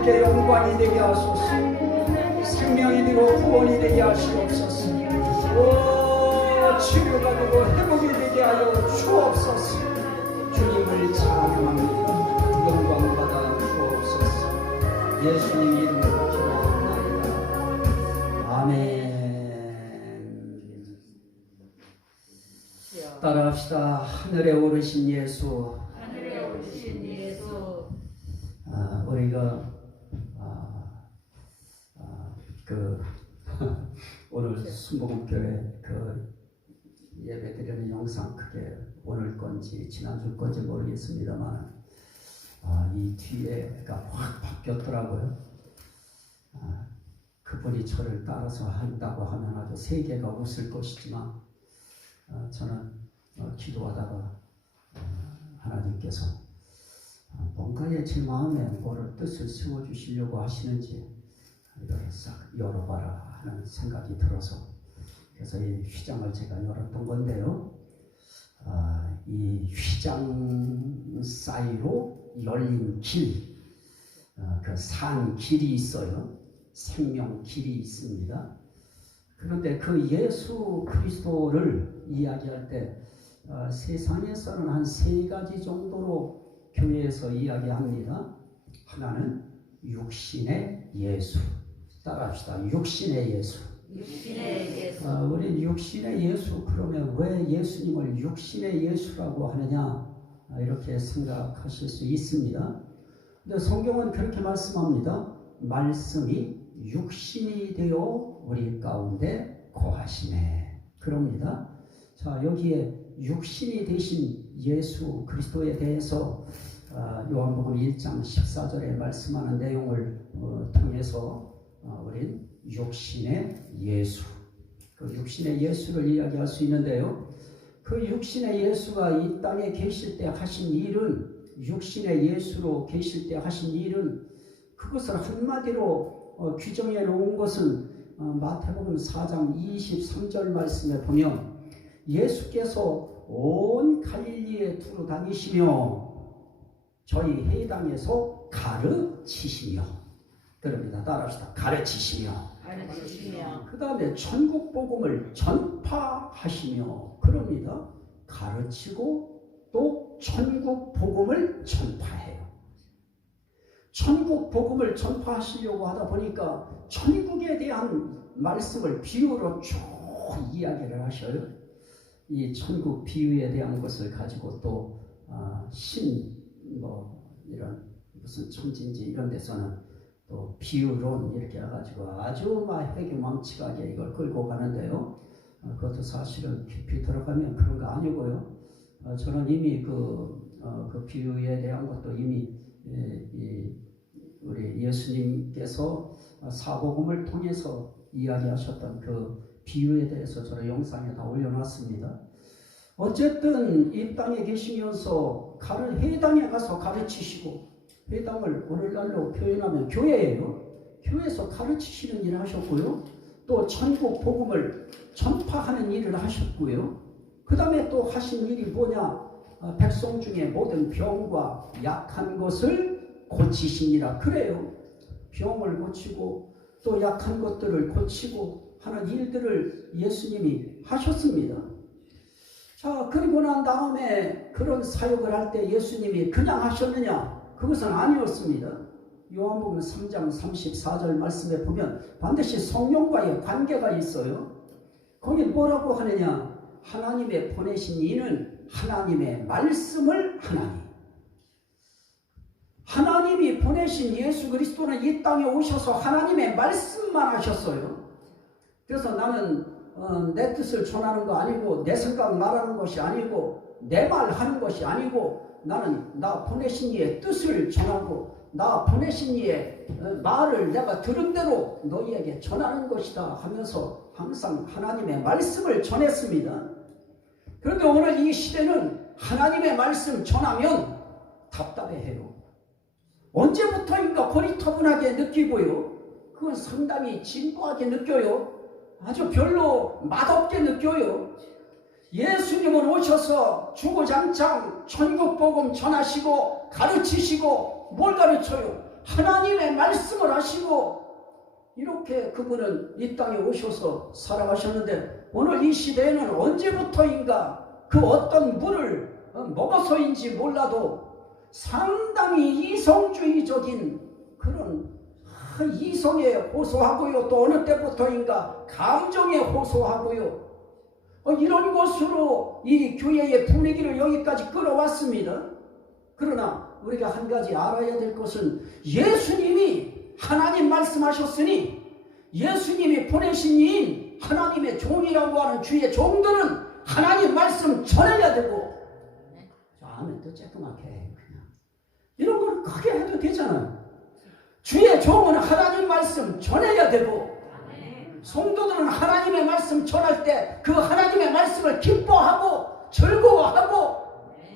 주님께 영광이 되게 하소서. 생명이 되고 구원이 되게 하시옵소서. 오, 치료가 되고 회복이 되게 하여 주옵소서. 주님을 찬양합니다. 영광 받아 주옵소서. 예수님 이름으로 기도합니다. 아멘. 따라합시다. 하늘에 오르신 예수. 하늘에 오르신 예수. 우리가 오늘 순복음교회 예배 드리는 영상 그게 오늘 건지 지난주 건지 모르겠습니다만 이 뒤에가 확 바뀌었더라고요. 그분이 저를 따라서 한다고 하면 아주 세계가 웃을 것이지만 저는 기도하다가 하나님께서 뭔가에 제 마음에 뭐를 뜻을 세워주시려고 하시는지 이걸 싹 열어봐라 하는 생각이 들어서 그래서 이 휘장을 제가 열었던 건데요. 이 휘장 사이로 열린 길, 그 산 길이 있어요. 생명 길이 있습니다. 그런데 그 예수 그리스도를 이야기할 때 세상에서는 한 3가지 정도로 교회에서 이야기합니다. 하나는 육신의 예수. 따라합시다. 육신의 예수. 육신의 예수. 우리 육신의 예수 그러면 왜 예수님을 육신의 예수라고 하느냐 이렇게 생각하실 수 있습니다. 근데 성경은 그렇게 말씀합니다. 말씀이 육신이 되어 우리 가운데 거하시네. 그럽니다. 자, 여기에 육신이 되신 예수 그리스도에 대해서 요한복음 1장 14절에 말씀하는 내용을 통해서 우린 육신의 예수, 그 육신의 예수를 이야기할 수 있는데요. 그 육신의 예수가 이 땅에 계실 때 하신 일은, 육신의 예수로 계실 때 하신 일은, 그것을 한마디로 규정해 놓은 것은 마태복음 4장 23절 말씀에 보면 예수께서 온 갈릴리에 두루 다니시며 저희 해당에서 가르치시며, 그럽니다. 따라합시다. 가르치시며. 그 다음에 천국 복음을 전파하시며, 그럽니다. 가르치고 또 천국 복음을 전파해요. 천국 복음을 전파하시려고 하다 보니까 천국에 대한 말씀을 비유로 쭉 이야기를 하셔요. 이 천국 비유에 대한 것을 가지고 또 이런 무슨 천지인지 이런 데서는 또 비유론 이렇게 해가지고 아주 해괴망측하게 이걸 끌고 가는데요. 그것도 사실은 깊이 들어가면 그런 거 아니고요. 저는 이미 그 비유에 대한 것도 이미 우리 예수님께서 사복음을 통해서 이야기하셨던 그 비유에 대해서 저는 영상에 다 올려놨습니다. 어쨌든 이 땅에 계시면서 회당에 가서 가르치시고, 회당을 오늘날로 표현하면 교회예요. 교회에서 가르치시는 일을 하셨고요. 또 천국 복음을 전파하는 일을 하셨고요. 그 다음에 또 하신 일이 뭐냐? 백성 중에 모든 병과 약한 것을 고치시니라. 그래요. 병을 고치고 또 약한 것들을 고치고 하는 일들을 예수님이 하셨습니다. 자, 그리고 난 다음에 그런 사역을 할 때 예수님이 그냥 하셨느냐? 그것은 아니었습니다. 요한복음 3장 34절 말씀에 보면 반드시 성령과의 관계가 있어요. 거기 뭐라고 하느냐? 하나님의 보내신 이는 하나님의 말씀을 하나니. 하나님이 보내신 예수 그리스도는 이 땅에 오셔서 하나님의 말씀만 하셨어요. 그래서 나는 내 뜻을 전하는 거 아니고, 내 생각 말하는 것이 아니고, 내 말 하는 것이 아니고, 나는 나 보내신 이의 뜻을 전하고, 나 보내신 이의 말을 내가 들은 대로 너희에게 전하는 것이다 하면서 항상 하나님의 말씀을 전했습니다. 그런데 오늘 이 시대는 하나님의 말씀 전하면 답답해해요. 언제부터인가 고리타분하게 느끼고요. 그건 상당히 진부하게 느껴요. 아주 별로 맛없게 느껴요. 예수님은 오셔서 주구장창 천국복음 전하시고 가르치시고 뭘 가르쳐요? 하나님의 말씀을 하시고 이렇게 그분은 이 땅에 오셔서 살아가셨는데 오늘 이 시대에는 언제부터인가 그 어떤 물을 먹어서인지 몰라도 상당히 이성주의적인 그런 이성에 호소하고요. 또 어느 때부터인가 감정에 호소하고요. 이런 것으로 이 교회의 분위기를 여기까지 끌어왔습니다. 그러나 우리가 한 가지 알아야 될 것은 예수님이 하나님 말씀하셨으니 예수님이 보내신 이인 하나님의 종이라고 하는 주의 종들은 하나님 말씀 전해야 되고 아멘 또 쬐끄맣게 해 그냥 이런 걸 크게 해도 되잖아요. 주의 종은 하나님 말씀 전해야 되고 성도들은 하나님의 말씀 전할 때 그 하나님의 말씀을 기뻐하고 즐거워하고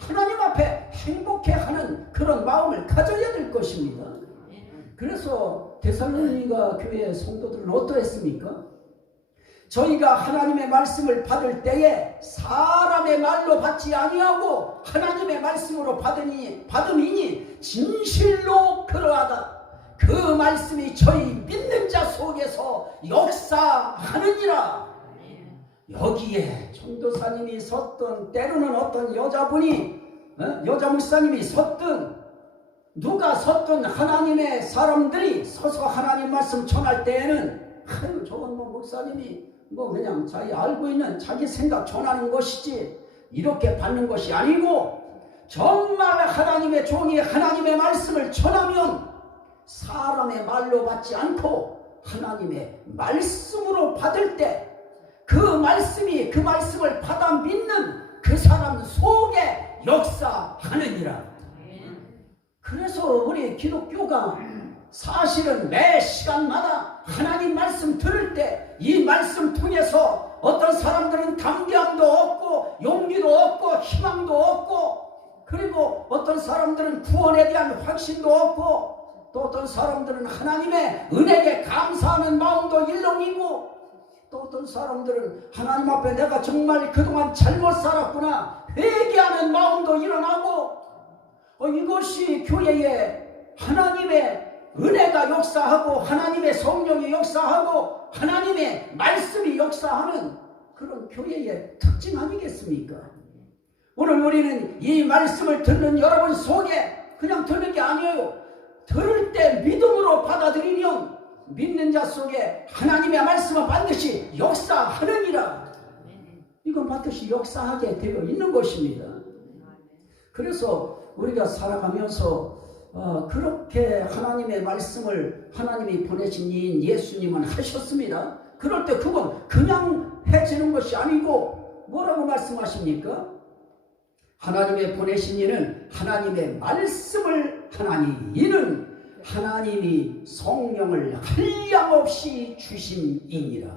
하나님 앞에 행복해하는 그런 마음을 가져야 될 것입니다. 그래서 데살로니가 교회 성도들은 어떠했습니까? 저희가 하나님의 말씀을 받을 때에 사람의 말로 받지 아니하고 하나님의 말씀으로 받음이니 진실로 그러하다. 그 말씀이 저희 믿는 자 속에서 역사하느니라. 여기에 전도사님이 섰던 때로는 어떤 여자분이 여자 목사님이 섰던 누가 섰던 하나님의 사람들이 서서 하나님 말씀 전할 때에는 저건 목사님이 그냥 자기 알고 있는 자기 생각 전하는 것이지 이렇게 받는 것이 아니고 정말 하나님의 종이 하나님의 말씀을 전하면 사람의 말로 받지 않고 하나님의 말씀으로 받을 때 그 말씀을 받아 믿는 그 사람 속에 역사하느니라. 그래서 우리 기독교가 사실은 매 시간마다 하나님 말씀 들을 때 이 말씀 통해서 어떤 사람들은 담대함도 얻고 용기도 얻고 희망도 얻고 그리고 어떤 사람들은 구원에 대한 확신도 얻고 또 어떤 사람들은 하나님의 은혜에 감사하는 마음도 일렁이고 또 어떤 사람들은 하나님 앞에 내가 정말 그동안 잘못 살았구나 회개하는 마음도 일어나고 이것이 교회에 하나님의 은혜가 역사하고 하나님의 성령이 역사하고 하나님의 말씀이 역사하는 그런 교회의 특징 아니겠습니까? 오늘 우리는 이 말씀을 듣는 여러분 속에 그냥 듣는 게 아니에요. 들을 때 믿음으로 받아들이면 믿는 자 속에 하나님의 말씀은 반드시 역사하느니라. 이건 반드시 역사하게 되어 있는 것입니다. 그래서 우리가 살아가면서 그렇게 하나님의 말씀을 하나님이 보내신 이인 예수님은 하셨습니다. 그럴 때 그건 그냥 해지는 것이 아니고 뭐라고 말씀하십니까? 하나님의 보내신 이는 하나님의 말씀을 하나니 이는 하나님이 성령을 한량없이 주심이니라.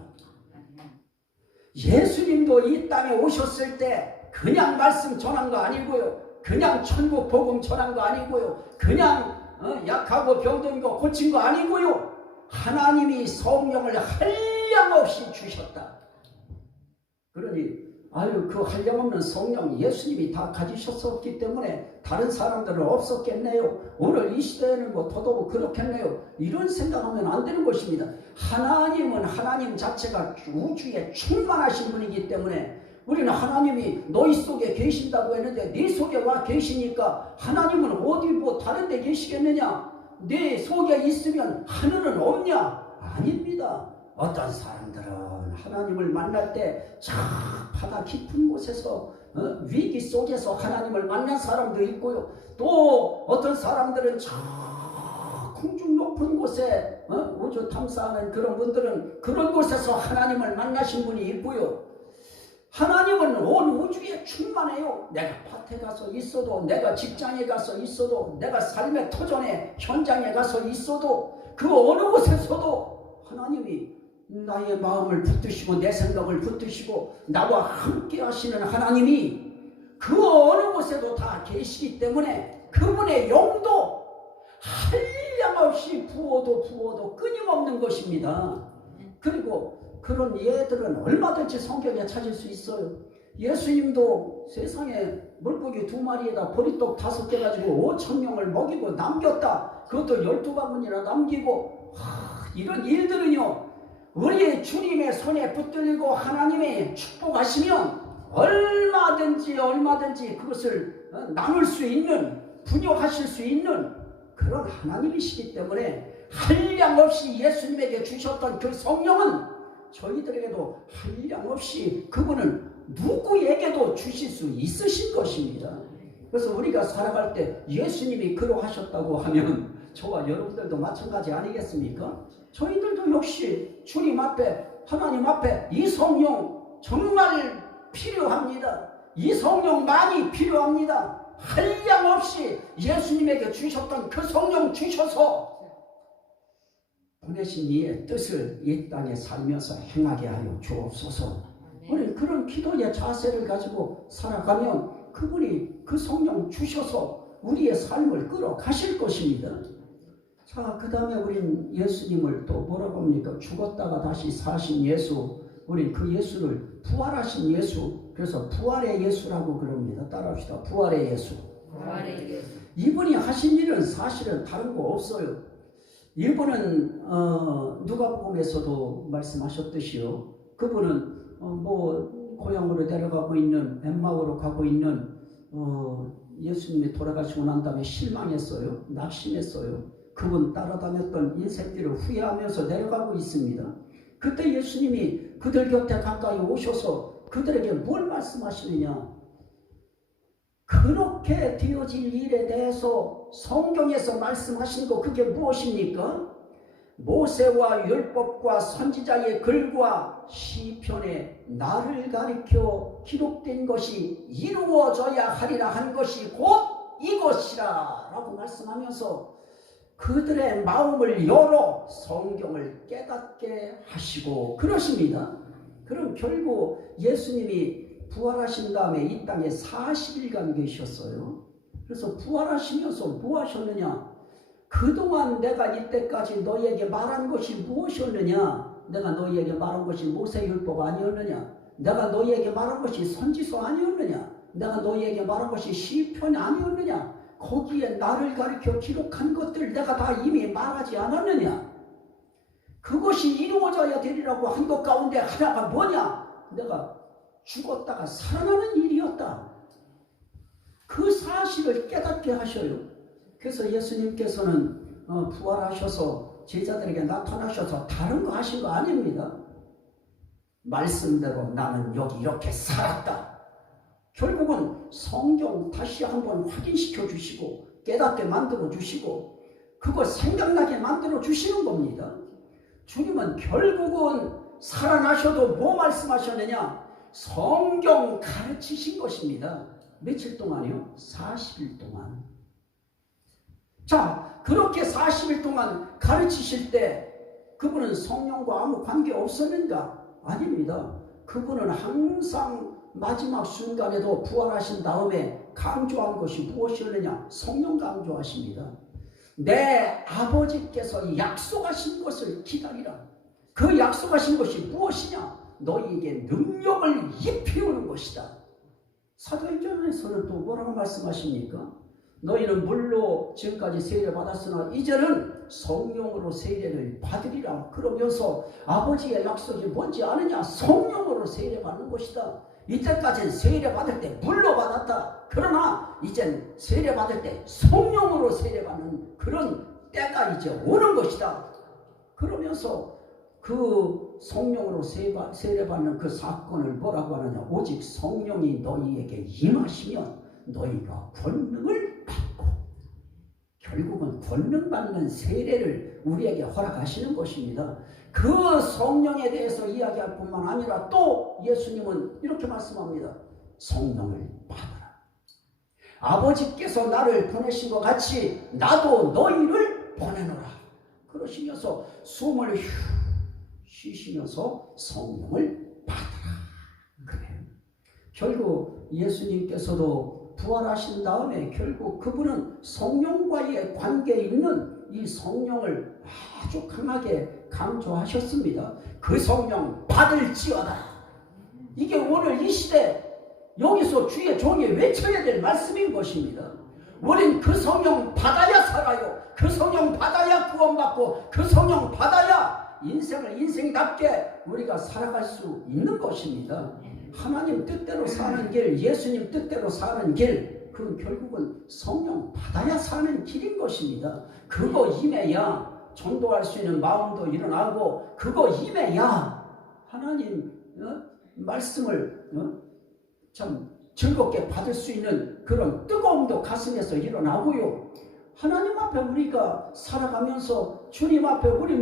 예수님도 이 땅에 오셨을 때 그냥 말씀 전한 거 아니고요. 그냥 천국 복음 전한 거 아니고요. 그냥 약하고 병든 거 고친 거 아니고요. 하나님이 성령을 한량없이 주셨다. 그러니 그 한량없는 성령 예수님이 다 가지셨었기 때문에 다른 사람들은 없었겠네요. 오늘 이 시대에는 더더욱 그렇겠네요. 이런 생각하면 안 되는 것입니다. 하나님은 하나님 자체가 우주에 충만하신 분이기 때문에 우리는 하나님이 너희 속에 계신다고 했는데 네 속에 와 계시니까 하나님은 어디 다른 데 계시겠느냐? 네 속에 있으면 하늘은 없냐? 아닙니다. 어떤 사람들은 하나님을 만날 때 저 바다 깊은 곳에서 위기 속에서 하나님을 만난 사람도 있고요. 또 어떤 사람들은 저空중 높은 곳에 우주 탐사하는 그런 분들은 그런 곳에서 하나님을 만나신 분이 있고요. 하나님은 온 우주에 충만해요. 내가 밭에 가서 있어도 내가 직장에 가서 있어도 내가 삶의 터전의 현장에 가서 있어도 그 어느 곳에서도 하나님이 나의 마음을 붙드시고 내 생각을 붙드시고 나와 함께 하시는 하나님이 그 어느 곳에도 다 계시기 때문에 그분의 영도 한량없이 부어도 끊임없는 것입니다. 그리고 그런 예들은 얼마든지 성경에 찾을 수 있어요. 예수님도 세상에 물고기 2마리에다 보리떡 5개 가지고 5,000명을 먹이고 남겼다. 그것도 12바구니나 남기고, 이런 일들은요, 우리 주님의 손에 붙들리고 하나님의 축복하시면 얼마든지 그것을 나눌 수 있는, 분유하실 수 있는 그런 하나님이시기 때문에 한량없이 예수님에게 주셨던 그 성령은 저희들에게도 한량없이 그분은 누구에게도 주실 수 있으신 것입니다. 그래서 우리가 살아갈 때 예수님이 그러하셨다고 하면 저와 여러분들도 마찬가지 아니겠습니까? 저희들도 역시 주님 앞에, 하나님 앞에 이 성령 정말 필요합니다. 이 성령 많이 필요합니다. 한량없이 예수님에게 주셨던 그 성령 주셔서 보내신 이의 뜻을 이 땅에 살면서 행하게 하여 주옵소서. 우리 그런 기도의 자세를 가지고 살아가면 그분이 그 성령 주셔서 우리의 삶을 끌어가실 것입니다. 자, 그 다음에 우린 예수님을 또 뭐라고 합니까? 죽었다가 다시 사신 예수, 우린 그 예수를 부활하신 예수, 그래서 부활의 예수라고 그럽니다. 따라합시다. 부활의 예수. 부활의 예수. 이분이 하신 일은 사실은 다른 거 없어요. 이분은 누가복음에서도 말씀하셨듯이요, 그분은 고향으로 내려가고 있는, 엠마오로 가고 있는 예수님이 돌아가시고 난 다음에 실망했어요. 낙심했어요. 그분 따라다녔던 인생길을 후회하면서 내려가고 있습니다. 그때 예수님이 그들 곁에 가까이 오셔서 그들에게 뭘 말씀하시느냐? 그렇게 되어질 일에 대해서 성경에서 말씀하신 거 그게 무엇입니까? 모세와 율법과 선지자의 글과 시편에 나를 가리켜 기록된 것이 이루어져야 하리라 한 것이 곧 이것이라 라고 말씀하면서 그들의 마음을 열어 성경을 깨닫게 하시고 그러십니다. 그럼 결국 예수님이 부활하신 다음에 이 땅에 40일간 계셨어요. 그래서 부활하시면서 뭐 하셨느냐? 그동안 내가 이때까지 너희에게 말한 것이 무엇이었느냐? 내가 너희에게 말한 것이 모세율법 아니었느냐? 내가 너희에게 말한 것이 선지서 아니었느냐? 내가 너희에게 말한 것이 시편 아니었느냐? 거기에 나를 가리켜 기록한 것들 내가 다 이미 말하지 않았느냐? 그것이 이루어져야 되리라고 한 것 가운데 하나가 뭐냐? 내가 죽었다가 살아나는 일이었다. 그 사실을 깨닫게 하셔요. 그래서 예수님께서는 부활하셔서 제자들에게 나타나셔서 다른 거 하신 거 아닙니다. 말씀대로 나는 여기 이렇게 살았다. 결국은 성경 다시 한번 확인시켜 주시고 깨닫게 만들어 주시고 그거 생각나게 만들어 주시는 겁니다. 주님은 결국은 살아나셔도 뭐 말씀하셨느냐? 성경 가르치신 것입니다. 며칠 동안이요? 40일 동안. 자, 그렇게 40일 동안 가르치실 때 그분은 성령과 아무 관계 없었는가? 아닙니다. 그분은 항상 마지막 순간에도 부활하신 다음에 강조한 것이 무엇이었느냐? 성령 강조하십니다. 내 아버지께서 약속하신 것을 기다리라. 그 약속하신 것이 무엇이냐? 너희에게 능력을 입히우는 것이다. 사도행전에서는 또 뭐라고 말씀하십니까? 너희는 물로 지금까지 세례를 받았으나 이제는 성령으로 세례를 받으리라. 그러면서 아버지의 약속이 뭔지 아느냐? 성령으로 세례 받는 것이다. 이때까지는 세례 받을 때 물로 받았다. 그러나 이젠 세례 받을 때 성령으로 세례 받는 그런 때가 이제 오는 것이다. 그러면서 그 성령으로 세례 받는 그 사건을 뭐라고 하느냐? 오직 성령이 너희에게 임하시면 너희가 권능을 받고, 결국은 권능 받는 세례를 우리에게 허락하시는 것입니다. 그 성령에 대해서 이야기할 뿐만 아니라 또 예수님은 이렇게 말씀합니다. 성령을 받아라. 아버지께서 나를 보내신 것 같이 나도 너희를 보내노라. 그러시면서 숨을 쉬시면서 성령을 받아라. 그래요. 결국 예수님께서도 부활하신 다음에 결국 그분은 성령과의 관계에 있는 이 성령을 아주 강하게 강조하셨습니다. 그 성령 받을지어다. 이게 오늘 이 시대 여기서 주의 종이 외쳐야 될 말씀인 것입니다. 우린 그 성령 받아야 살아요. 그 성령 받아야 구원받고 그 성령 받아야 인생을 인생답게 우리가 살아갈 수 있는 것입니다. 하나님 뜻대로 사는 길, 예수님 뜻대로 사는 길, 그건 결국은 성령 받아야 사는 길인 것입니다. 그거 임해야 전도할 수 있는 마음도 일어나고, 그거 임해야 하나님 말씀을 참 즐겁게 받을 수 있는 그런 뜨거움도 가슴에서 일어나고요. 하나님 앞에 우리가 살아가면서 주님 앞에 우리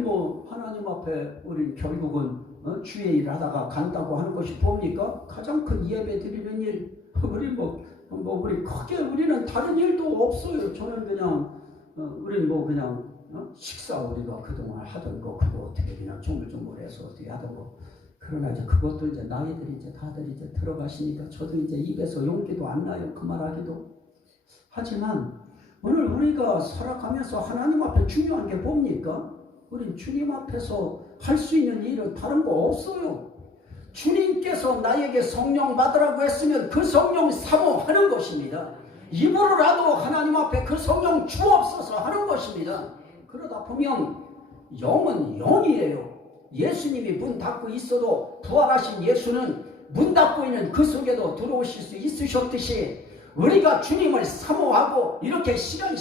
하나님 앞에 우리 결국은 주의 일 하다가 간다고 하는 것이 뭡니까? 가장 큰 예배 드리는 일. 우리 크게 우리는 다른 일도 없어요. 저는 그냥 우리는 그냥 식사 우리가 그동안 하던 거 그거 어떻게 그냥 조물조물해서 어떻게 하던 거. 그러나 이제 그것도 이제 나이들이 이제 다들 이제 들어가시니까 저도 이제 입에서 용기도 안 나요. 그 말하기도. 하지만 오늘 우리가 살아가면서 하나님 앞에 중요한 게 뭡니까? 우리 주님 앞에서 할 수 있는 일은 다른 거 없어요. 주님께서 나에게 성령 받으라고 했으면 그 성령 사모하는 것입니다. 입으로라도 하나님 앞에 그 성령 주옵소서 하는 것입니다. 그러다 보면 영은 영이에요. 예수님이 문 닫고 있어도 부활하신 예수는 문 닫고 있는 그 속에도 들어오실 수 있으셨듯이 우리가 주님을 사모하고 이렇게 시간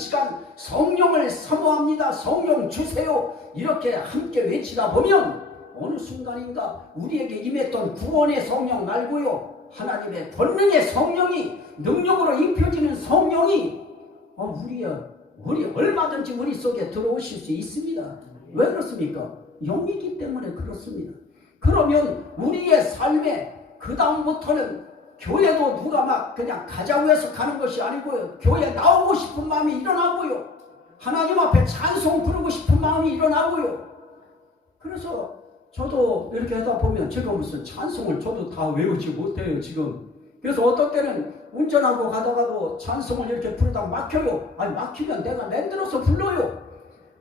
성령을 사모합니다. 성령 주세요. 이렇게 함께 외치다 보면 어느 순간인가 우리에게 임했던 구원의 성령 말고요, 하나님의 권능의 성령이, 능력으로 입혀지는 성령이 우리 얼마든지 우리 속에 들어오실 수 있습니다. 왜 그렇습니까? 영이기 때문에 그렇습니다. 그러면 우리의 삶에 그 다음부터는 교회도 누가 막 그냥 가자고 해서 가는 것이 아니고요, 교회 나오고 싶은 마음이 일어나고요, 하나님 앞에 찬송 부르고 싶은 마음이 일어나고요. 그래서 저도 이렇게 하다 보면 제가 무슨 찬송을 저도 다 외우지 못해요 지금. 그래서 어떤 때는 운전하고 가다가도 찬송을 이렇게 부르다가 막혀요. 아니 막히면 내가 만들어서 불러요.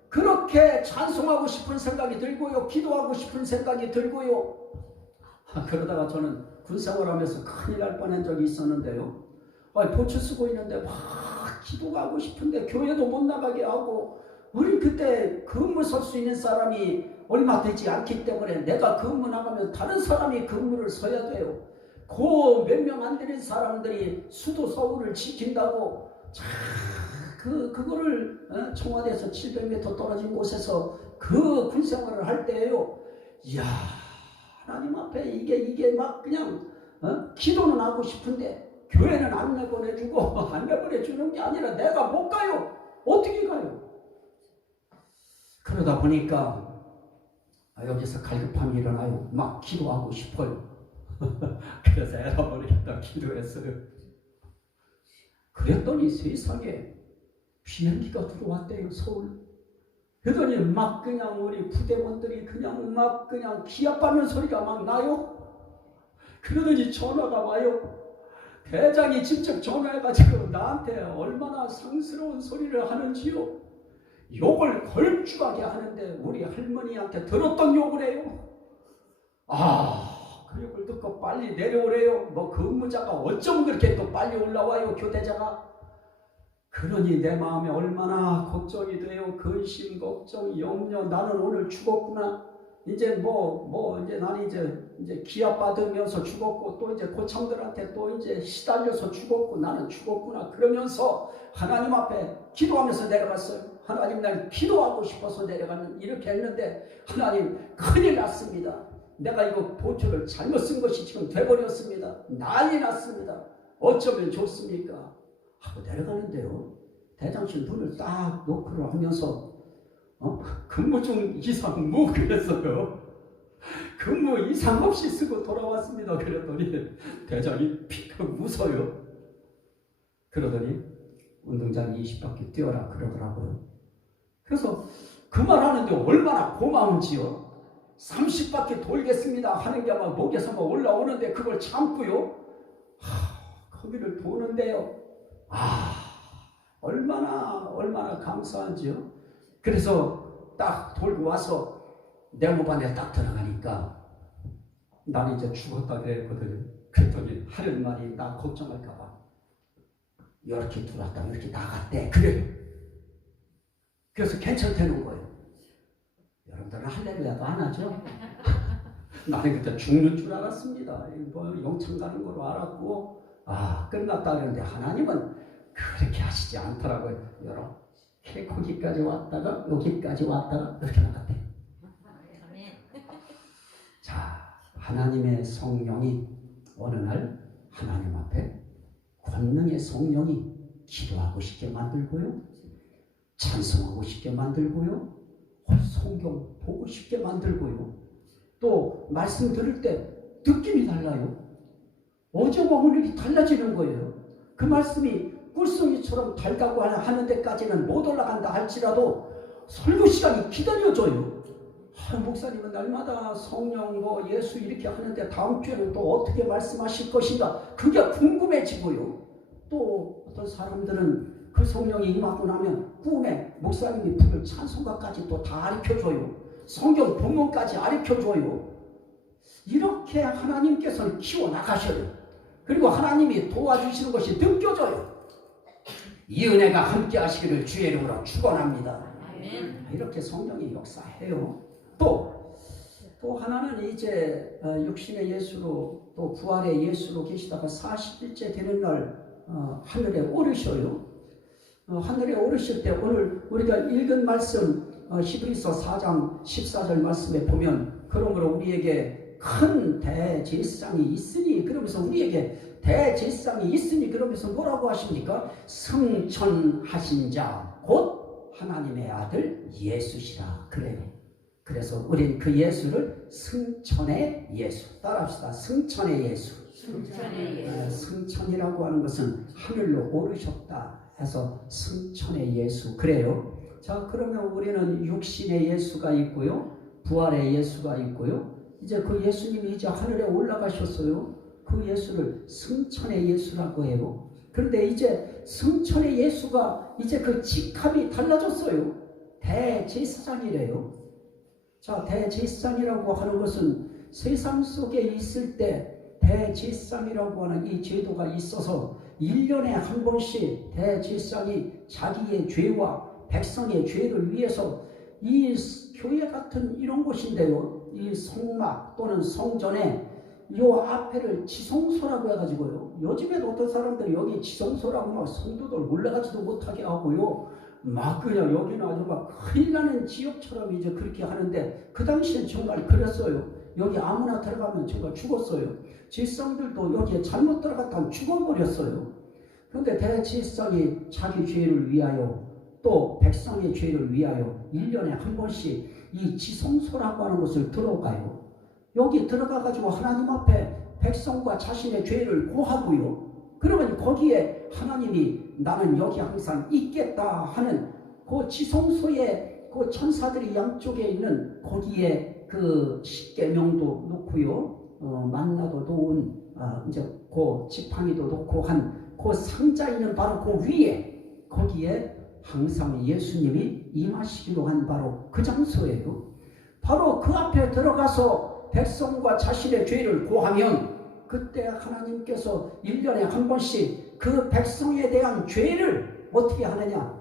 그렇게 찬송하고 싶은 생각이 들고요, 기도하고 싶은 생각이 들고요. 그러다가 저는 군생활하면서 큰일 날 뻔한 적이 있었는데요. 보초 쓰고 있는데 막 기도가 하고 싶은데 교회도 못 나가게 하고, 우리 그때 근무 설 수 있는 사람이 얼마 되지 않기 때문에 내가 근무 나가면 다른 사람이 근무를 서야 돼요. 그 몇 명 안 되는 사람들이 수도 서울을 지킨다고 그거를 청와대에서 700m 떨어진 곳에서 그 군생활을 할 때예요. 이야, 하나님 앞에 이게 막 그냥 기도는 하고 싶은데 교회는 안 내보내주고 안 내보내주는 게 아니라 내가 못 가요. 어떻게 가요? 그러다 보니까 여기서 갈급함이 일어나요. 막 기도하고 싶어요. 그래서 에라 모르겠다 기도했어요. 그랬더니 세상에 비행기가 들어왔대요, 서울. 그러더니 막 그냥 우리 부대원들이 그냥 막 그냥 기합하는 소리가 막 나요. 그러더니 전화가 와요. 대장이 직접 전화해가지고 나한테 얼마나 상스러운 소리를 하는지요. 욕을 걸쭉하게 하는데 우리 할머니한테 들었던 욕을 해요. 그 욕을 듣고 빨리 내려오래요. 근무자가 어쩜 그렇게 또 빨리 올라와요, 교대자가. 그러니 내 마음에 얼마나 걱정이 돼요. 근심, 걱정, 염려. 나는 오늘 죽었구나. 이제 이제 나는 이제 기합 받으면서 죽었고, 또 이제 고참들한테 또 이제 시달려서 죽었고, 나는 죽었구나. 그러면서 하나님 앞에 기도하면서 내려갔어요. 하나님, 난 기도하고 싶어서 내려가는 이렇게 했는데, 하나님 큰일 났습니다. 내가 이거 보초를 잘못 쓴 것이 지금 돼버렸습니다. 난리 났습니다. 어쩌면 좋습니까? 하고 내려가는데요, 대장실 문을 딱 노크를 하면서 근무 중 이상 그랬어요. 근무 이상 없이 쓰고 돌아왔습니다. 그랬더니 대장이 픽하고 웃어요. 그러더니 운동장 20바퀴 뛰어라 그러더라고요. 그래서 그 말 하는데 얼마나 고마운지요. 30바퀴 돌겠습니다 하는 게 막 목에서 막 올라오는데 그걸 참고요. 거기를 도는데요. 얼마나 감사한지요. 그래서 딱 돌고 와서 네모반에 딱 들어가니까 나는 이제 죽었다 그랬거든요. 그랬더니 하는 말이 나 걱정할까봐 이렇게 들어왔다 이렇게 나갔대. 그래요. 그래서 괜찮다는 거예요. 여러분들은 할렐루야도 안 하죠? 나는 그때 죽는 줄 알았습니다. 뭐 영창 가는 걸로 알았고 끝났다 그러는데 하나님은 그렇게 하시지 않더라고요. 이렇게 거기까지 왔다가 여기까지 왔다가 이렇게 나갔대. 자, 하나님의 성령이 어느 날 하나님 앞에 권능의 성령이 기도하고 싶게 만들고요, 찬송하고 싶게 만들고요, 성경 보고 싶게 만들고요, 또 말씀 들을 때 느낌이 달라요. 어제와 오늘이 달라지는 거예요. 그 말씀이 꿀송이처럼 달다고 하는 데까지는 못 올라간다 할지라도 설교 시간이 기다려져요. 목사님은 날마다 성령 예수 이렇게 하는데 다음 주에는 또 어떻게 말씀하실 것인가, 그게 궁금해지고요. 또 어떤 사람들은 그 성령이 임하고 나면 꿈에 목사님이 부를 찬송가까지 또 다 가르쳐줘요. 성경 본문까지 가르쳐줘요. 이렇게 하나님께서는 키워나가셔요. 그리고 하나님이 도와주시는 것이 느껴져요. 이 은혜가 함께 하시기를 주의 이름으로 축원합니다. 이렇게 성령이 역사해요. 또 하나는 이제 육신의 예수로 또 부활의 예수로 계시다가 40일째 되는 날 하늘에 오르셔요. 하늘에 오르실 때 오늘 우리가 읽은 말씀 히브리서 4장 14절 말씀에 보면, 그러므로 우리에게 큰 대제사장이 있으니, 그러면서 우리에게 대제사장이 있으니 그러면서 뭐라고 하십니까? 승천하신 자 곧 하나님의 아들 예수시라 그래요. 그래서 우리는 그 예수를 승천의 예수, 따라합시다. 승천의 예수. 승천이라고 하는 것은 하늘로 오르셨다 해서 승천의 예수 그래요. 자, 그러면 우리는 육신의 예수가 있고요, 부활의 예수가 있고요, 이제 그 예수님이 이제 하늘에 올라가셨어요. 그 예수를 승천의 예수라고 해요. 그런데 이제 승천의 예수가 이제 그 직함이 달라졌어요. 대제사장이래요. 자, 대제사장이라고 하는 것은 세상 속에 있을 때 대제사장이라고 하는 이 제도가 있어서 1년에 한 번씩 대제사장이 자기의 죄와 백성의 죄를 위해서 이 교회 같은 이런 곳인데요, 이 성막 또는 성전에 요 앞에를 지성소라고 해가지고요, 요즘에도 어떤 사람들이 여기 지성소라고 막 성도들 올라가지도 못하게 하고요, 막 그냥 여기는 아주 막 큰일 나는 지역처럼 이제 그렇게 하는데, 그 당시엔 정말 그랬어요. 여기 아무나 들어가면 정말 죽었어요. 제사장들도 여기에 잘못 들어갔다면 죽어버렸어요. 그런데 대제사장이 자기 죄를 위하여 또 백성의 죄를 위하여 1년에 한 번씩 이 지성소라고 하는 곳을 들어가요. 여기 들어가가지고 하나님 앞에 백성과 자신의 죄를 고하고요, 그러면 거기에 하나님이 나는 여기 항상 있겠다 하는 그 지성소에 그 천사들이 양쪽에 있는 거기에 그 십계명도 놓고요, 만나도 놓은 이제 그 지팡이도 놓고 한 그 상자 있는 바로 그 위에, 거기에 항상 예수님이 임하시기로 한 바로 그 장소예요. 바로 그 앞에 들어가서 백성과 자신의 죄를 고하면 그때 하나님께서 1년에 한 번씩 그 백성에 대한 죄를 어떻게 하느냐,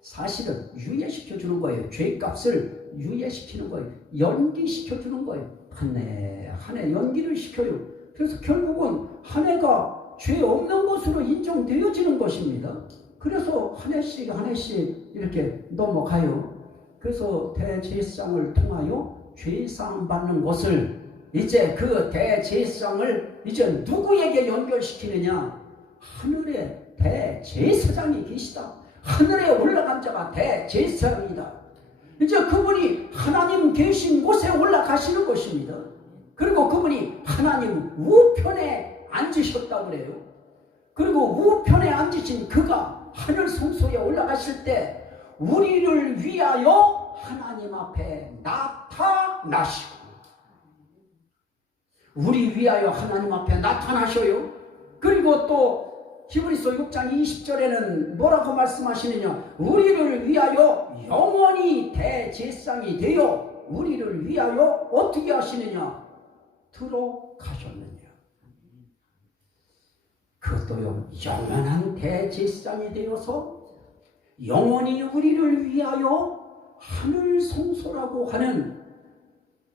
사실은 유예시켜 주는 거예요. 죄값을 유예시키는 거예요. 연기시켜 주는 거예요. 한 해 연기를 시켜요. 그래서 결국은 한 해가 죄 없는 것으로 인정되어지는 것입니다. 그래서 한 해씩 이렇게 넘어가요. 그래서 대제사장을 통하여 죄상 받는 것을, 이제 그 대제사장을 이제 누구에게 연결시키느냐, 하늘에 대제사장이 계시다. 하늘에 올라간 자가 대제사장이다. 이제 그분이 하나님 계신 곳에 올라가시는 것입니다. 그리고 그분이 하나님 우편에 앉으셨다고 그래요. 그리고 우편에 앉으신 그가 하늘 성소에 올라가실 때 우리를 위하여 하나님 앞에 나타나시고, 우리 위하여 하나님 앞에 나타나셔요. 그리고 또 히브리서 6장 20절에는 뭐라고 말씀하시느냐, 우리를 위하여 영원히 대제사장이 되어 우리를 위하여 어떻게 하시느냐, 들어가셨느냐. 그것도요 영원한 대제사장이 되어서 영원히 우리를 위하여 하늘 성소라고 하는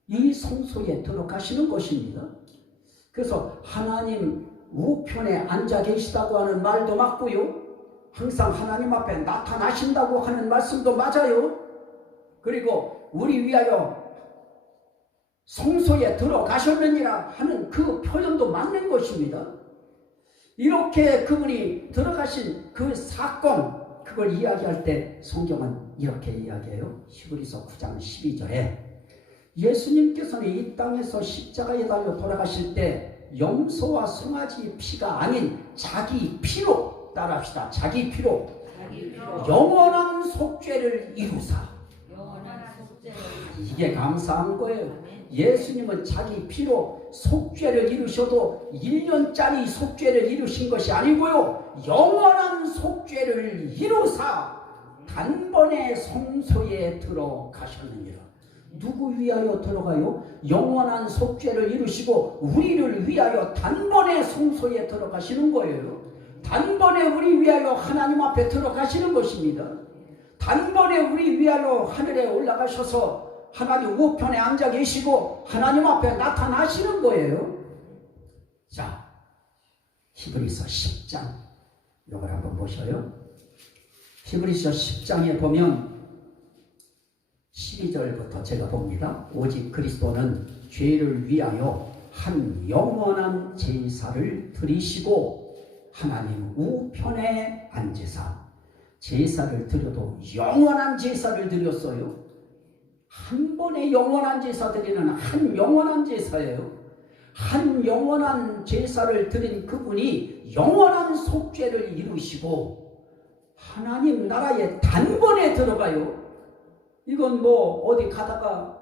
이 성소에 들어가시는 것입니다. 그래서 하나님 우편에 앉아 계시다고 하는 말도 맞고요, 항상 하나님 앞에 나타나신다고 하는 말씀도 맞아요. 그리고 우리 위하여 성소에 들어가셨느니라 하는 그 표현도 맞는 것입니다. 이렇게 그분이 들어가신 그 사건, 그걸 이야기할 때 성경은 이렇게 이야기해요. 히브리서 9장 12절에 예수님께서는 이 땅에서 십자가에 달려 돌아가실 때 염소와 송아지 피가 아닌 자기 피로, 따라합시다, 자기 피로 영원한 속죄를 이루사. 이게 감사한 거예요. 예수님은 자기 피로 속죄를 이루셔도 1년짜리 속죄를 이루신 것이 아니고요, 영원한 속죄를 이루사 단번에 성소에 들어가셨느니라. 누구 위하여 들어가요? 영원한 속죄를 이루시고 우리를 위하여 단번에 성소에 들어가시는 거예요. 단번에 우리 위하여 하나님 앞에 들어가시는 것입니다. 단번에 우리 위하여 하늘에 올라가셔서 하나님 우편에 앉아 계시고 하나님 앞에 나타나시는 거예요. 자, 히브리서 10장 이걸 한번 보셔요. 히브리서 10장에 보면 12절부터 제가 봅니다. 오직 그리스도는 죄를 위하여 한 영원한 제사를 드리시고 하나님 우편에 앉으사. 제사를 드려도 영원한 제사를 드렸어요. 한 번에 영원한 제사 드리는 한 영원한 제사예요. 한 영원한 제사를 드린 그분이 영원한 속죄를 이루시고 하나님 나라에 단번에 들어가요. 이건 뭐 어디 가다가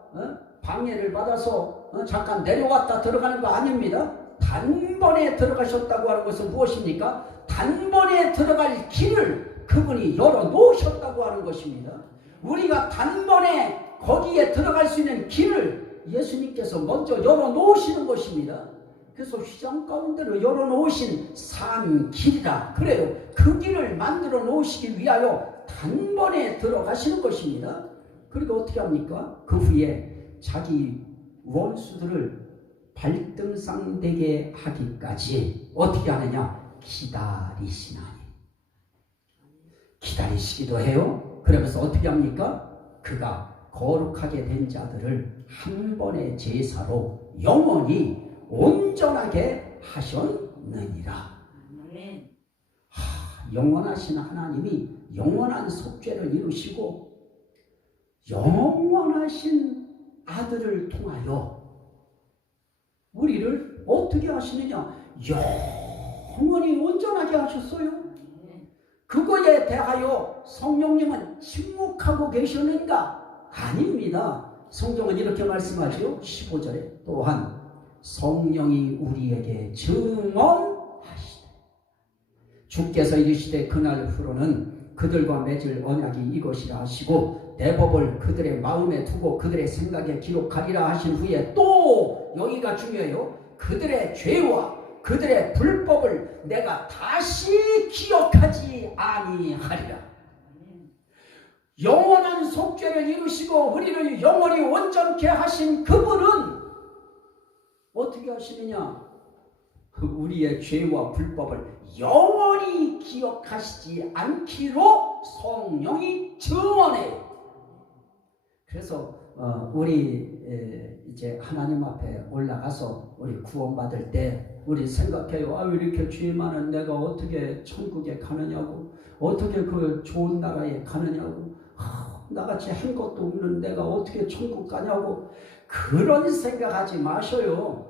방해를 받아서 잠깐 내려왔다 들어가는 거 아닙니다. 단번에 들어가셨다고 하는 것은 무엇입니까? 단번에 들어갈 길을 그분이 열어놓으셨다고 하는 것입니다. 우리가 단번에 거기에 들어갈 수 있는 길을 예수님께서 먼저 열어놓으시는 것입니다. 그래서 휘장 가운데로 열어놓으신 산 길이라 그래요. 그 길을 만들어 놓으시기 위하여 단번에 들어가시는 것입니다. 그리고 어떻게 합니까? 그 후에 자기 원수들을 발등상되게 하기까지 어떻게 하느냐? 기다리시나니. 기다리시기도 해요. 그러면서 어떻게 합니까? 그가 거룩하게 된 자들을 한 번의 제사로 영원히 온전하게 하셨느니라. 영원하신 하나님이 영원한 속죄를 이루시고 영원하신 아들을 통하여 우리를 어떻게 하시느냐? 영원히 온전하게 하셨어요. 그거에 대하여 성령님은 침묵하고 계셨는가? 아닙니다. 성경은 이렇게 말씀하죠. 15절에 또한 성령이 우리에게 증언하시되 주께서 이르시되 그날 후로는 그들과 맺을 언약이 이것이라 하시고 내 법을 그들의 마음에 두고 그들의 생각에 기록하리라 하신 후에 또 여기가 중요해요. 그들의 죄와 그들의 불법을 내가 다시 기억하지 아니하리라. 영원한 속죄를 이루시고 우리를 영원히 온전케 하신 그분은 어떻게 하시느냐? 우리의 죄와 불법을 영원히 기억하시지 않기로 성령이 증언해요. 그래서 우리 이제 하나님 앞에 올라가서 우리 구원받을 때 우리 생각해요. 아, 이렇게 죄 많은 내가 어떻게 천국에 가느냐고, 어떻게 그 좋은 나라에 가느냐고, 나같이 한 것도 없는 내가 어떻게 천국 가냐고, 그런 생각하지 마셔요.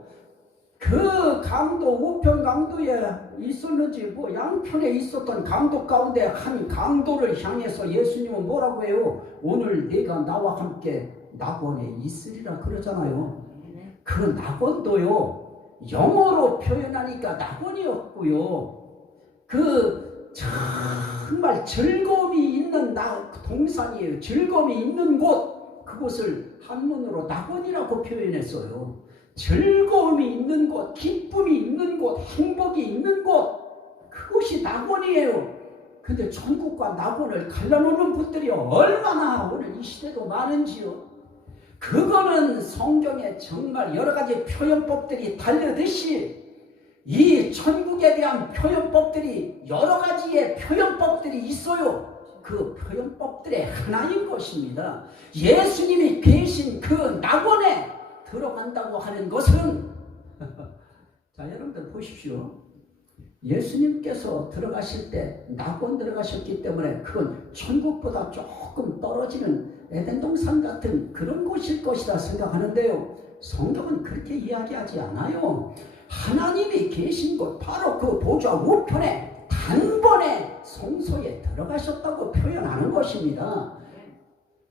그 강도, 우편 강도에 있었는지 뭐 양편에 있었던 강도 가운데 한 강도를 향해서 예수님은 뭐라고 해요? 오늘 네가 나와 함께 낙원에 있으리라 그러잖아요. 그 낙원도요 영어로 표현하니까 낙원이었고요, 그 정말 즐거움이 있는 동산이에요. 즐거움이 있는 곳, 그곳을 한문으로 낙원이라고 표현했어요. 즐거움이 있는 곳, 기쁨이 있는 곳, 행복이 있는 곳, 그것이 낙원이에요. 근데 천국과 낙원을 갈라놓는 분들이 얼마나 오늘 이 시대도 많은지요. 그거는 성경에 정말 여러 가지 표현법들이 다르듯이 이 천국에 대한 표현법들이 여러 가지의 표현법들이 있어요. 그 표현법들의 하나인 것입니다. 예수님이 계신 그 낙원에 들어간다고 하는 것은 자, 여러분들 보십시오. 예수님께서 들어가실 때 낙원 들어가셨기 때문에 그건 천국보다 조금 떨어지는 에덴 동산 같은 그런 곳일 것이라 생각하는데요. 성경은 그렇게 이야기하지 않아요. 하나님이 계신 곳 바로 그 보좌 우편에 단번에 성소에 들어가셨다고 표현하는 것입니다.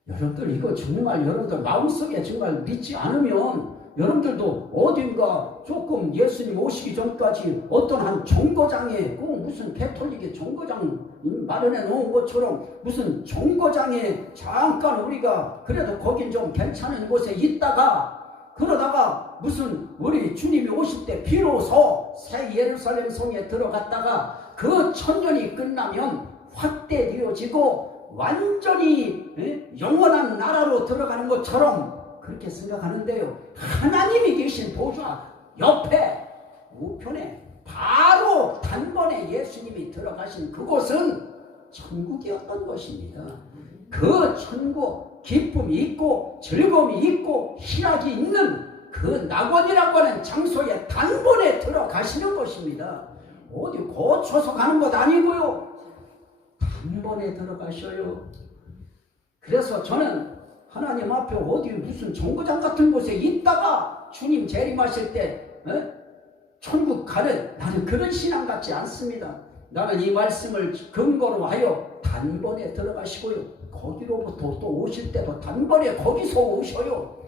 여러분들 이거 정말 여러분들 마음속에 정말 믿지 않으면 여러분들도 어딘가 조금 예수님 오시기 전까지 어떤 한 정거장에 꼭 무슨 개톨릭의 정거장 마련해 놓은 것처럼 무슨 정거장에 잠깐 우리가 그래도 거긴 좀 괜찮은 곳에 있다가 그러다가 무슨 우리 주님이 오실 때 비로소 새 예루살렘 성에 들어갔다가 그 천년이 끝나면 확대되어지고 완전히 영원한 나라로 들어가는 것처럼 그렇게 생각하는데요. 하나님이 계신 보좌 옆에 우편에 바로 단번에 예수님이 들어가신 그곳은 천국이었던 것입니다. 그 천국 기쁨이 있고 즐거움이 있고 희락이 있는 그 낙원이라고 하는 장소에 단번에 들어가시는 것입니다. 어디 고쳐서 가는 것 아니고요. 단번에 들어가셔요. 그래서 저는 하나님 앞에 어디 무슨 정거장 같은 곳에 있다가 주님 재림하실 때 천국 가는 나는 그런 신앙 같지 않습니다. 나는 이 말씀을 근거로 하여 단번에 들어가시고요. 거기로부터 또 오실 때도 단번에 거기서 오셔요.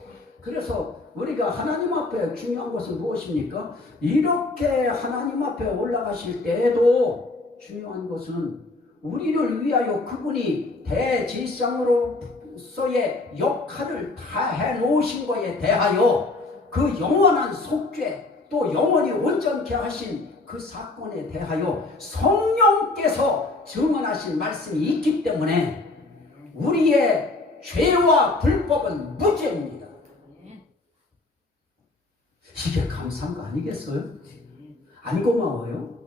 그래서 우리가 하나님 앞에 중요한 것은 무엇입니까? 이렇게 하나님 앞에 올라가실 때에도 중요한 것은 우리를 위하여 그분이 대제사장으로서의 역할을 다 해놓으신 것에 대하여 그 영원한 속죄 또 영원히 온전케 하신 그 사건에 대하여 성령께서 증언하신 말씀이 있기 때문에 우리의 죄와 불법은 무죄입니다. 이게 감사한 거 아니겠어요? 안 고마워요?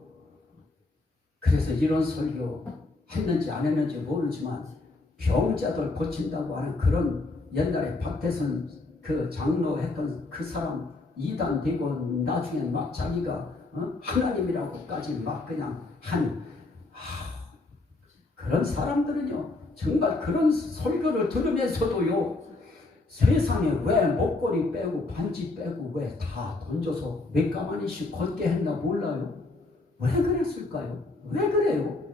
그래서 이런 설교 했는지 안 했는지 모르지만 병자들 고친다고 하는 그런 옛날에 박태선 그 장로 했던 그 사람 이단 되고 나중에 막 자기가 하나님이라고까지 막 그냥 한 그런 사람들은요 정말 그런 설교를 들으면서도요 세상에 왜 목걸이 빼고 반지 빼고 왜 다 던져서 몇 가마니씩 걷게 했나 몰라요. 왜 그랬을까요? 왜 그래요?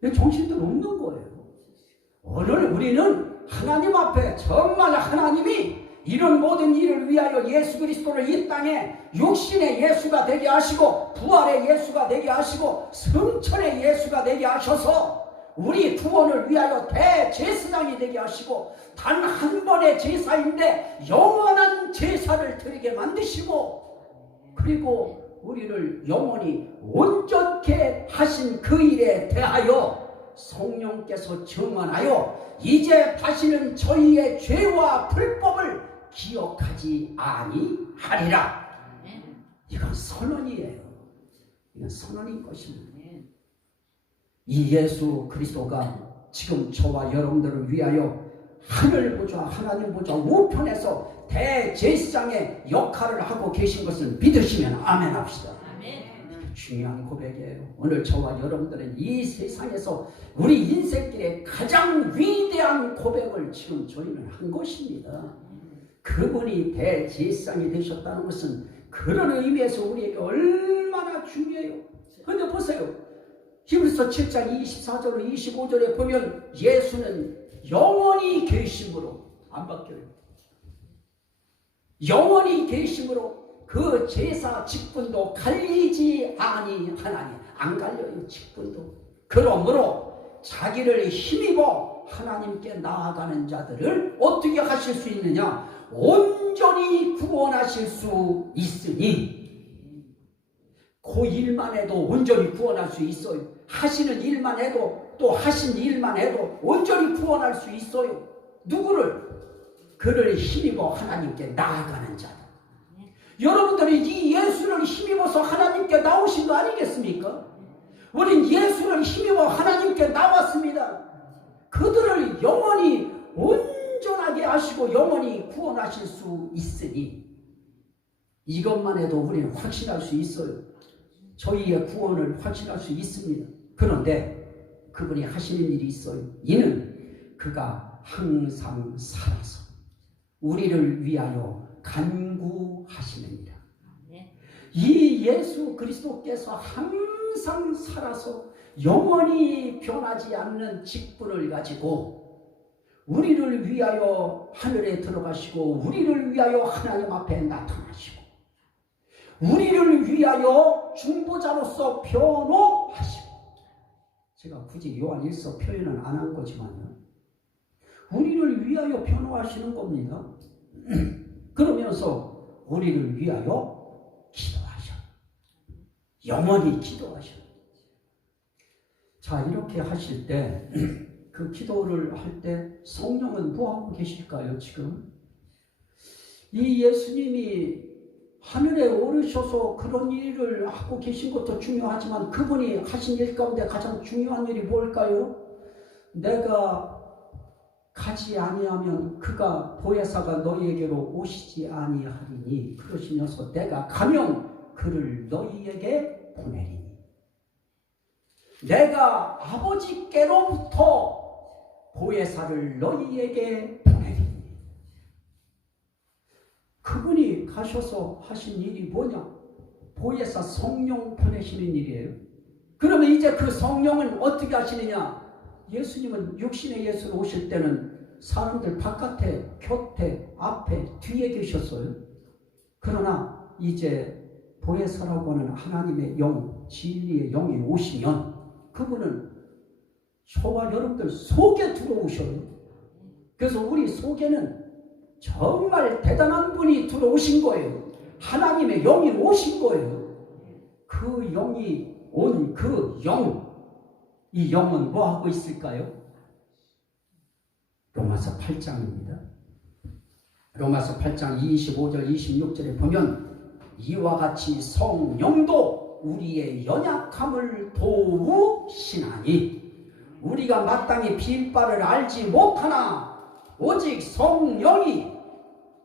왜 정신들 없는 거예요? 오늘 우리는 하나님 앞에 정말 하나님이 이런 모든 일을 위하여 예수 그리스도를 이 땅에 육신의 예수가 되게 하시고 부활의 예수가 되게 하시고 성천의 예수가 되게 하셔서 우리 구원을 위하여 대제사장이 되게 하시고 단 한 번의 제사인데 영원한 제사를 드리게 만드시고 그리고 우리를 영원히 온전케 하신 그 일에 대하여 성령께서 증언하여 이제 다시는 저희의 죄와 불법을 기억하지 아니하리라. 이건 선언이에요. 이건 선언인 것입니다. 이 예수 그리스도가 지금 저와 여러분들을 위하여 하늘 보좌 하나님 보좌 우편에서 대제사장의 역할을 하고 계신 것을 믿으시면 아멘 합시다. 중요한 고백이에요. 오늘 저와 여러분들은 이 세상에서 우리 인생길의 가장 위대한 고백을 지금 저희는 한 것입니다. 그분이 대제사장이 되셨다는 것은 그런 의미에서 우리에게 얼마나 중요해요. 그런데 보세요. 히브리서 7장 24절 25절에 보면 예수는 영원히 계심으로 안 바뀌어요. 영원히 계심으로 그 제사 직분도 갈리지 아니하나니 안 갈려요. 직분도. 그러므로 자기를 힘입어 하나님께 나아가는 자들을 어떻게 하실 수 있느냐? 온전히 구원하실 수 있으니 그 일만 해도 온전히 구원할 수 있어요. 하시는 일만 해도 또 하신 일만 해도 온전히 구원할 수 있어요. 누구를? 그를 힘입어 하나님께 나아가는 자다. 여러분들이 이 예수를 힘입어서 하나님께 나오신 거 아니겠습니까? 우린 예수를 힘입어 하나님께 나왔습니다. 그들을 영원히 온전하게 하시고 영원히 구원하실 수 있으니 이것만 해도 우리는 확신할 수 있어요. 저희의 구원을 확신할 수 있습니다. 그런데 그분이 하시는 일이 있어요. 이는 그가 항상 살아서 우리를 위하여 간구하시느니라. 이 예수 그리스도께서 항상 살아서 영원히 변하지 않는 직분을 가지고 우리를 위하여 하늘에 들어가시고 우리를 위하여 하나님 앞에 나타나시고 우리를 위하여 중보자로서 변호하시고, 제가 굳이 요한 1서 표현은 안 한 거지만요, 우리를 위하여 변호하시는 겁니다. 그러면서 우리를 위하여 기도하셔. 영원히 기도하셔. 자, 이렇게 하실 때 그 기도를 할 때 성령은 뭐하고 계실까요? 지금 이 예수님이 하늘에 오르셔서 그런 일을 하고 계신 것도 중요하지만 그분이 하신 일 가운데 가장 중요한 일이 뭘까요? 내가 가지 아니하면 그가 보혜사가 너희에게로 오시지 아니하리니 그러시면서 내가 가면 그를 너희에게 보내리니 내가 아버지께로부터 보혜사를 너희에게 보내리니. 그분이 가셔서 하신 일이 뭐냐? 보혜사 성령 보내시는 일이에요. 그러면 이제 그 성령은 어떻게 하시느냐? 예수님은 육신의 예수로 오실 때는 사람들 바깥에, 곁에, 앞에, 뒤에 계셨어요. 그러나 이제 보혜사라고 하는 하나님의 영, 진리의 영이 오시면 그분은 저와 여러분들 속에 들어오셔요. 그래서 우리 속에는 정말 대단한 분이 들어오신 거예요. 하나님의 영이 오신 거예요. 그 영이 온 그 영, 이 영은 뭐 하고 있을까요? 로마서 8장입니다. 로마서 8장 25절 26절에 보면 이와 같이 성령도 우리의 연약함을 도우시나니 우리가 마땅히 빌 바를 알지 못하나 오직 성령이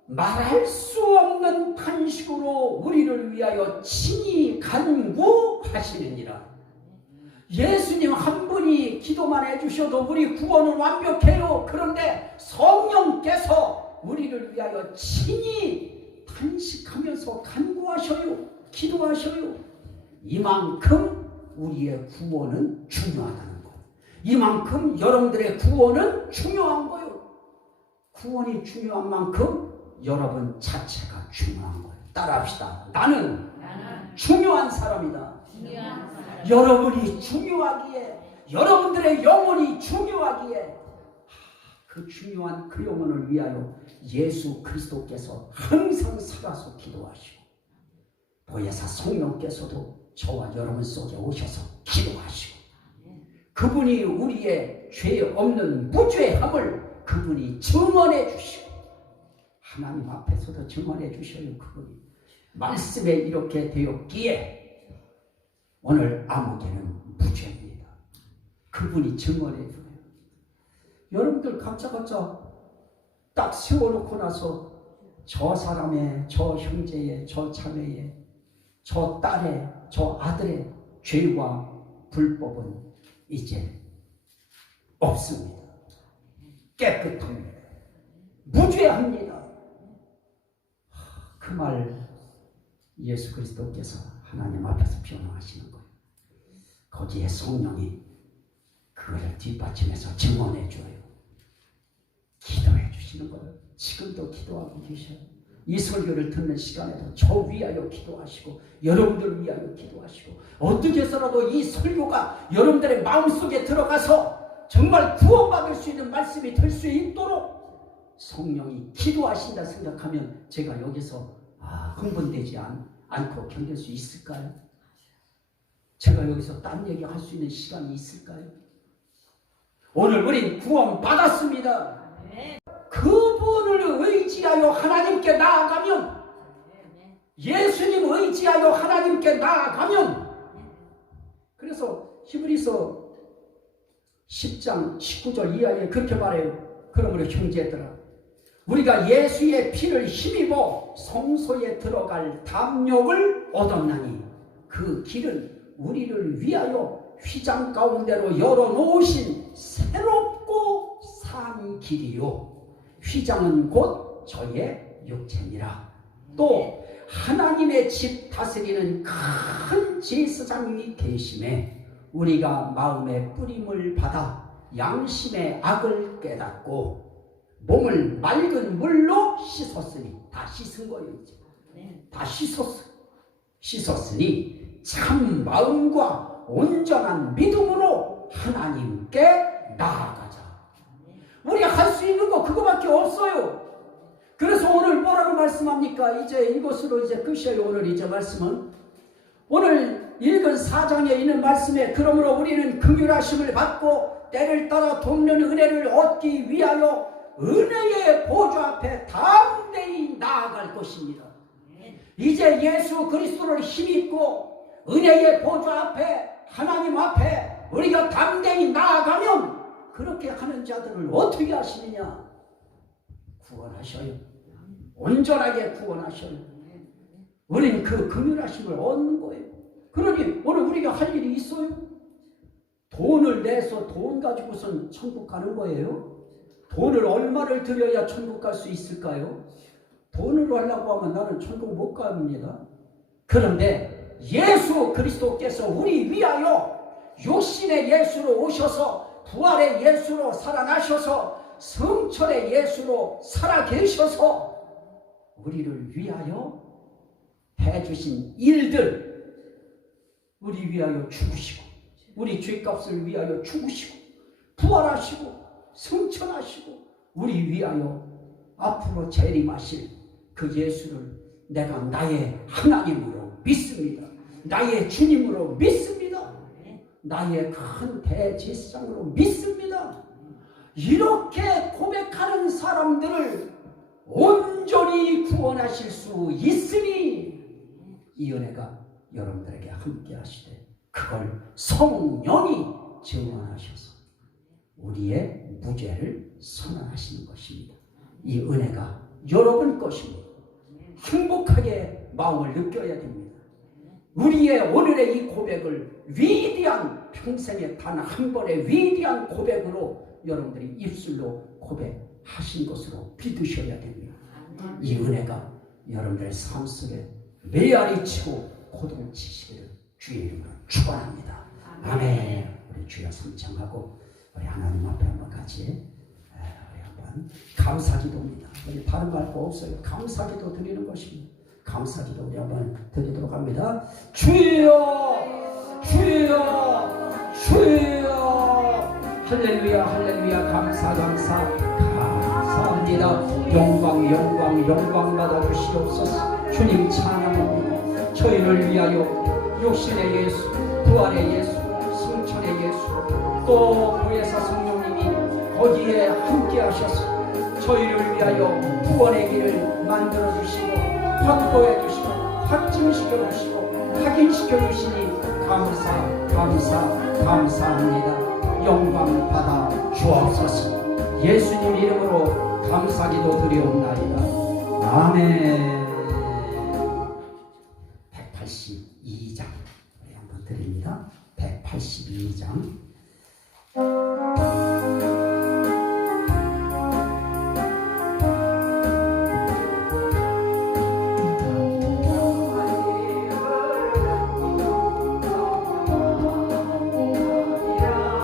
말할 수 없는 탄식으로 우리를 위하여 친히 간구하시느니라. 예수님 한 분이 기도만 해주셔도 우리 구원은 완벽해요. 그런데 성령께서 우리를 위하여 친히 탄식하면서 간구하셔요. 기도하셔요. 이만큼 우리의 구원은 중요하다는 거예요. 이만큼 여러분들의 구원은 중요한 거예요. 구원이 중요한 만큼 여러분 자체가 중요한 거예요. 따라합시다. 나는 중요한 사람이다. 여러분이 중요하기에, 여러분들의 영혼이 중요하기에 그 중요한 그 영혼을 위하여 예수 그리스도께서 항상 살아서 기도하시고 보혜사 성령께서도 저와 여러분 속에 오셔서 기도하시고 그분이 우리의 죄 없는 무죄함을 그분이 증언해 주시고 하나님 앞에서도 증언해 주셔요. 그분이 말씀에 이렇게 되었기에 오늘 아무개는 무죄입니다. 그분이 증언해 줘요. 여러분들 각자 딱 세워놓고 나서 저 사람의, 저 형제의, 저 자매의, 저 딸의, 저 아들의 죄와 불법은 이제 없습니다. 깨끗합니다. 무죄합니다. 그 말 예수 그리스도께서 하나님 앞에서 변호하시는 거예요. 거기에 성령이 그거를 뒷받침해서 증언해 줘요. 기도해 주시는 거예요. 지금도 기도하고 계셔요. 이 설교를 듣는 시간에도 저 위하여 기도하시고 여러분들 위하여 기도하시고 어떻게 해서라도 이 설교가 여러분들의 마음속에 들어가서 정말 구원받을 수 있는 말씀이 될 수 있도록 성령이 기도하신다 생각하면 제가 여기서 흥분되지 않고 견딜 수 있을까요? 제가 여기서 딴 얘기 할 수 있는 시간이 있을까요? 오늘 우린 구원 받았습니다. 그분을 의지하여 하나님께 나아가면, 예수님 의지하여 하나님께 나아가면, 그래서 히브리서 10장 19절 이하에 그렇게 말해요. 그러므로 형제들아, 우리가 예수의 피를 힘입어 성소에 들어갈 담력을 얻었나니 그 길은 우리를 위하여 휘장 가운데로 열어놓으신 새롭고 산 길이요, 휘장은 곧 저의 육체니라. 또 하나님의 집 다스리는 큰 제사장이 계심에 우리가 마음의 뿌림을 받아 양심의 악을 깨닫고 몸을 맑은 물로 씻었으니, 다 씻은 거예요. 이제 다 씻었으니 참 마음과 온전한 믿음으로 하나님께 나아가자. 우리 할 수 있는 거 그거밖에 없어요. 그래서 오늘 뭐라고 말씀합니까? 이제 이것으로 이제 끝이에요. 오늘 이제 말씀은 오늘 읽은 4장에 있는 말씀에, 그러므로 우리는 긍휼하심을 받고 때를 따라 돕는 은혜를 얻기 위하여 은혜의 보좌 앞에 담대히 나아갈 것입니다. 이제 예수 그리스도를 힘입고 은혜의 보좌 앞에, 하나님 앞에 우리가 담대히 나아가면 그렇게 하는 자들을 어떻게 하시느냐? 구원하셔요. 온전하게 구원하셔요. 우리는 그 긍휼하심을 얻는 거예요. 그러니 오늘 우리가 할 일이 있어요? 돈을 내서 돈 가지고선 천국 가는 거예요? 돈을 얼마를 들여야 천국 갈 수 있을까요? 돈으로 하려고 하면 나는 천국 못 갑니다. 그런데 예수 그리스도께서 우리 위하여 육신의 예수로 오셔서, 부활의 예수로 살아나셔서, 성천의 예수로 살아계셔서 우리를 위하여 해주신 일들, 우리 위하여 죽으시고, 우리 죄값을 위하여 죽으시고, 부활하시고, 성천하시고, 우리 위하여 앞으로 재림하실 그 예수를 내가 나의 하나님으로 믿습니다. 나의 주님으로 믿습니다. 나의 큰 대제사장으로 믿습니다. 이렇게 고백하는 사람들을 온전히 구원하실 수 있으니 이 은혜가 여러분들에게 함께 하시되, 그걸 성령이 증언하셔서 우리의 무죄를 선언하시는 것입니다. 이 은혜가 여러분 것입니다. 행복하게 마음을 느껴야 됩니다. 우리의 오늘의 이 고백을 위대한, 평생에 단 한 번의 위대한 고백으로 여러분들이 입술로 고백하신 것으로 믿으셔야 됩니다. 이 은혜가 여러분들의 삶 속에 메아리치고 고동치시기를 주의 이름으로 축원합니다. 아멘. 우리 주여 삼창하고 우리 하나님 앞에 한번 같이 우리 한번 감사기도입니다. 우리 다른 말 거 없어요. 감사기도 드리는 것입니다. 감사기도 우리 한번 드리도록 합니다. 주여, 주여, 주여. 할렐루야, 할렐루야. 감사, 감사, 감사합니다. 영광, 영광, 영광 받아 주시옵소서. 주님 찬양합니다. 저희를 위하여 육신의 예수, 부활의 예수, 승천의 예수, 또 보혜사 성령님이 거기에 함께 하셔서 저희를 위하여 구원의 길을 만들어 주시고, 확보해 주시고, 확증시켜 주시고, 확인시켜 주시니 감사, 감사, 감사합니다. 영광 받아 주옵소서. 예수님 이름으로 감사기도 드리옵나이다. 아멘. 182장 우리 한번 드립니다. 182장